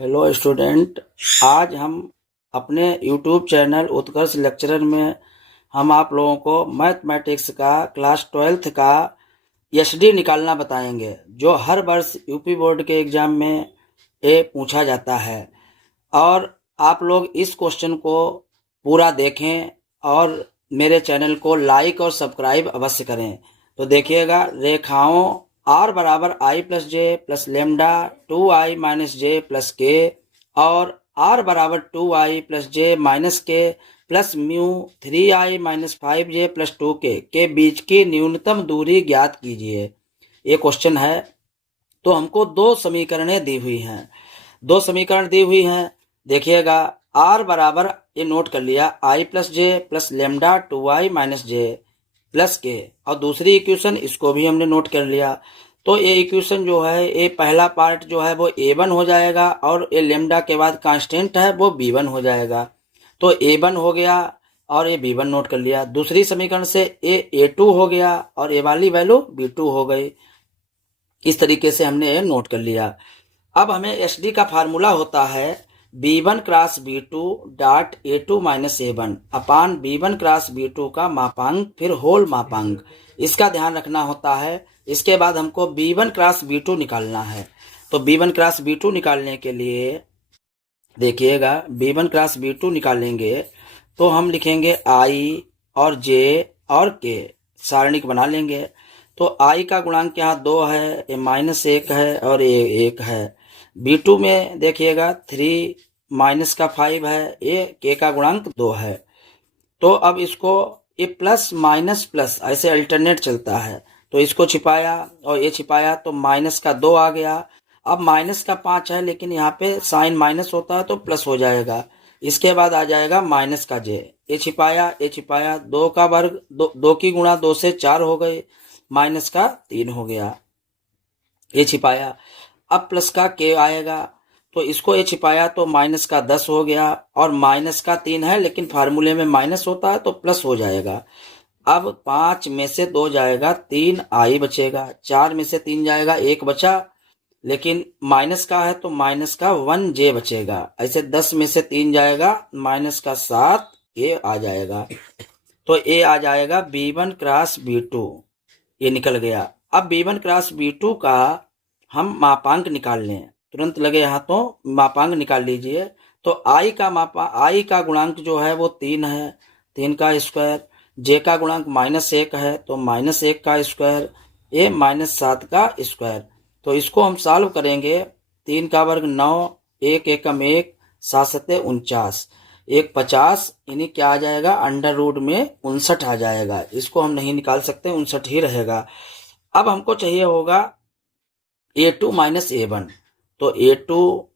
Hello student. आज हम अपने यूट्यूब चैनल उत्कर्ष लेक्चरर में हम आप लोगों को मैथमेटिक्स का क्लास 12th का एसडी निकालना बताएंगे, जो हर वर्ष यूपी बोर्ड के एग्ज़ाम में ये पूछा जाता है। और आप लोग इस क्वेश्चन को पूरा देखें और मेरे चैनल को लाइक और सब्सक्राइब अवश्य करें। तो देखिएगा, रेखाओं r बराबर आई प्लस जे प्लस लेमडा 2i माइनस जे प्लस के और r बराबर 2i प्लस जे माइनस के plus mu 3i minus 5j plus 2k के बीच की न्यूनतम दूरी ज्ञात कीजिए। ये क्वेश्चन है। तो हमको दो समीकरणें दी हुई हैं, दो समीकरण दी हुई हैं। देखिएगा, r बराबर, ये नोट कर लिया, i plus J plus lambda 2i minus J plus के, और दूसरी इक्वेशन इसको भी हमने नोट कर लिया। तो ये इक्वेशन जो है, ये पहला पार्ट जो है वो a1 हो जाएगा और ये लेमडा के बाद कांस्टेंट है वो b1 हो जाएगा। तो a1 हो गया और ये b1 नोट कर लिया। दूसरी समीकरण से ये a2 हो गया और ये वाली वैल्यू b2 हो गई। इस तरीके से हमने ये नोट कर लिया। अब हमें एसडी का फार्मूला होता है b1 cross b2 dot a2 minus a1 अपान b1 क्रॉस b2 का मापांक फिर होल मापांक, इसका ध्यान रखना होता है। इसके बाद हमको b1 क्रॉस b2 निकालना है। तो b1 क्रॉस b2 निकालने के लिए देखिएगा, b1 क्रॉस b2 निकालेंगे तो हम लिखेंगे i और j और k, सारणिक बना लेंगे। तो i का गुणांक यहाँ 2 है, ये -1 है और ये 1 है। b2 में देखिएगा 3 माइनस का 5 है, ये k का गुणांक 2 है। तो अब इसको ये प्लस माइनस प्लस ऐसे अल्टरनेट चलता है, तो इसको छिपाया और ये छिपाया तो माइनस का 2 आ गया। अब माइनस का 5 है, लेकिन यहाँ पे साइन माइनस होता है तो प्लस हो जाएगा। इसके बाद आ जाएगा माइनस का जे, ये छिपाया 2 का वर्ग 2 की गुणा 2 से 4 हो गए, माइनस का 3 हो गया, ये छिपाया। अब प्लस का के आएगा, तो इसको ये छिपाया तो माइनस का 10 हो गया और माइनस का 3 है, लेकिन फार्मूले में माइनस होता है तो प्लस हो जाएगा। अब 5 में से 2 जाएगा, 3 आई बचेगा, 4 में से 3 जाएगा, 1 बचा, लेकिन माइनस का है तो माइनस का 1 जे बचेगा। ऐसे 10 में से 3 जाएगा, माइनस का 7 ए आ जाएगा। तो ए आ जाएगा b1 क्रॉस b2, ये निकल गया। अब b1 क्रॉस b2 का हम मापांक निकाल लें, तुरंत लगे हाथों मापांक निकाल लीजिए। तो i का गुणांक जो है वो 3 है, 3 का स्क्वायर, j का गुणांक -1 है तो -1 का स्क्वायर, ये -7 का स्क्वायर। तो इसको हम सॉल्व करेंगे। 3 का वर्ग 9, 1 एकम 1, 7 सत्ते 49, 1 50, यानी क्या आ जाएगा, अंडर रूट में 59 आ जाएगा। इसको हम नहीं निकाल सकते, 59 ही रहेगा। अब हमको चाहिए होगा a2 माइनस a1, तो a2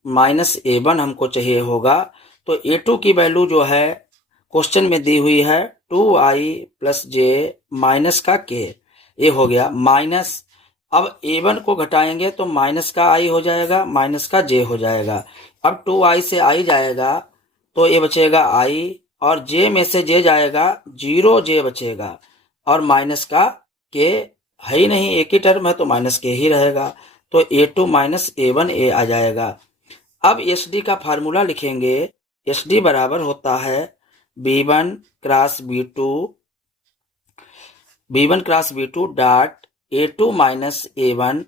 माइनस a1 हमको चाहिए होगा। तो a2 की वैल्यू जो है क्वेश्चन में दी हुई है 2i प्लस जे माइनस का k, ये हो गया माइनस। अब a1 को घटाएंगे तो माइनस का i हो जाएगा, माइनस का j हो जाएगा। अब 2i से i जाएगा तो ये बचेगा i, और j में से j जाएगा, 0j बचेगा, और माइनस का k है ही नहीं, एक ही टर्म है तो माइनस के ही रहेगा। तो a2 माइनस a1 ए आ जाएगा। अब एसडी का फार्मूला लिखेंगे। एसडी बराबर होता है b1 cross b2 dot a2 minus a1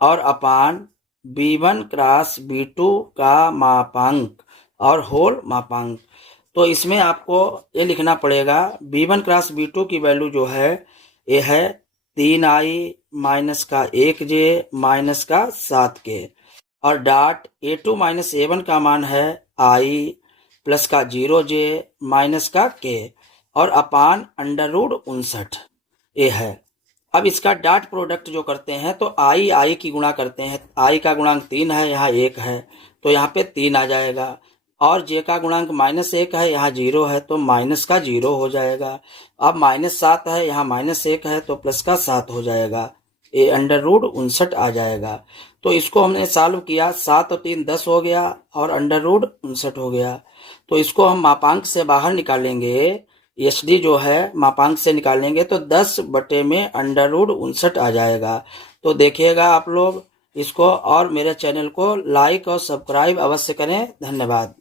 और अपान b1 क्रॉस b2 का मापांक और होल मापांक। तो इसमें आपको ये लिखना पड़ेगा, b1 क्रॉस b2 की वैल्यू जो है ये है 3i माइनस का 1j माइनस का 7k, और डॉट a2 माइनस a1 का मान है i प्लस का 0j माइनस का k और अपान अंडर रूट 59, ये है। अब इसका डॉट प्रोडक्ट जो करते हैं तो आई की गुणा करते हैं। i का गुणांक 3 है, यहाँ 1 है तो यहाँ पे 3 आ जाएगा, और j का गुणांक -1 है, यहाँ 0 है तो माइनस का 0 हो जाएगा। अब -7 है, यहाँ -1 है तो प्लस का 7 हो जाएगा, ये अंडर रूट 59 आ जाएगा। तो इसको हमने सॉल्व किया, 7 और 3 10 हो गया और अंडर रूट 59 हो गया। तो इसको हम मापांक से बाहर निकालेंगे, एसडी जो है मापांक से निकालेंगे तो 10 बटे में अंडर रूट 59 आ जाएगा। तो देखिएगा आप लोग, इसको और मेरे चैनल को लाइक और सब्सक्राइब अवश्य करें। धन्यवाद।